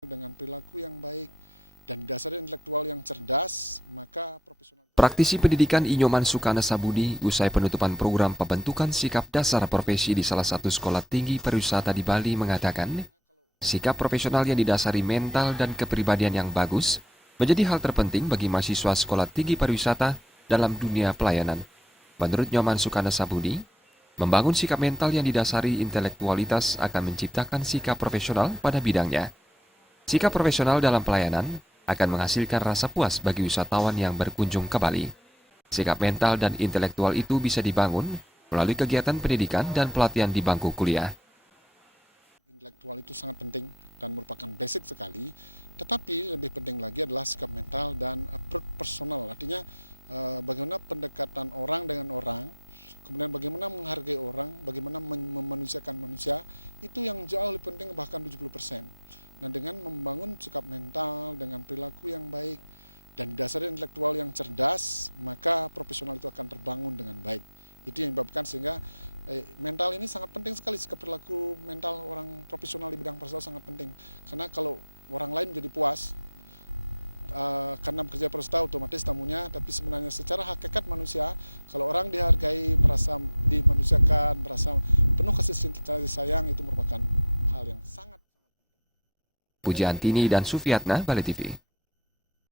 dengan perilaku yang baik dan didasari intelektual yang cerdas, maka profesional. Praktisi pendidikan Inyoman Sukana Sabudi usai penutupan program pembentukan sikap dasar profesi di salah satu sekolah tinggi pariwisata di Bali mengatakan, sikap profesional yang didasari mental dan kepribadian yang bagus menjadi hal terpenting bagi mahasiswa sekolah tinggi pariwisata dalam dunia pelayanan. Menurut Nyoman Sukana Sabudi, membangun sikap mental yang didasari intelektualitas akan menciptakan sikap profesional pada bidangnya. Sikap profesional dalam pelayanan akan menghasilkan rasa puas bagi wisatawan yang berkunjung ke Bali. Sikap mental dan intelektual itu bisa dibangun melalui kegiatan pendidikan dan pelatihan di bangku kuliah. Intelektual itu sangat penting dan merupakan basic sekali, tetapi lebih penting lagi adalah sikap mental dan approach personal. Artinya bagaimana pendekatan orang dengan orang, kemudian bagaimana menghargai orang, bagaimana memanusiakan manusia, itu yang jauh lebih penting, bahkan 70%. Nah, dengan membangun sikap mental dengan perilaku yang baik dan didasari intelektual yang cerdas, maka profesional itu akan terbangun dengan baik. Itu yang menyebabkan sehingga mental ini sangat penting sekali. Sikap perilaku mental orang profesional di bidang pariwisata sangat penting. Karena kalau orang lain menjadi puas karena bekerja pariwisata otomatis tamunya, tapi sebenarnya secara hakikat manusia, kalau orang dihargai, merasa dimanusiakan, merasa penuh kasih sayang, itu merupakan hal yang sangat. Pujiantini dan Sufiatna, Bali TV.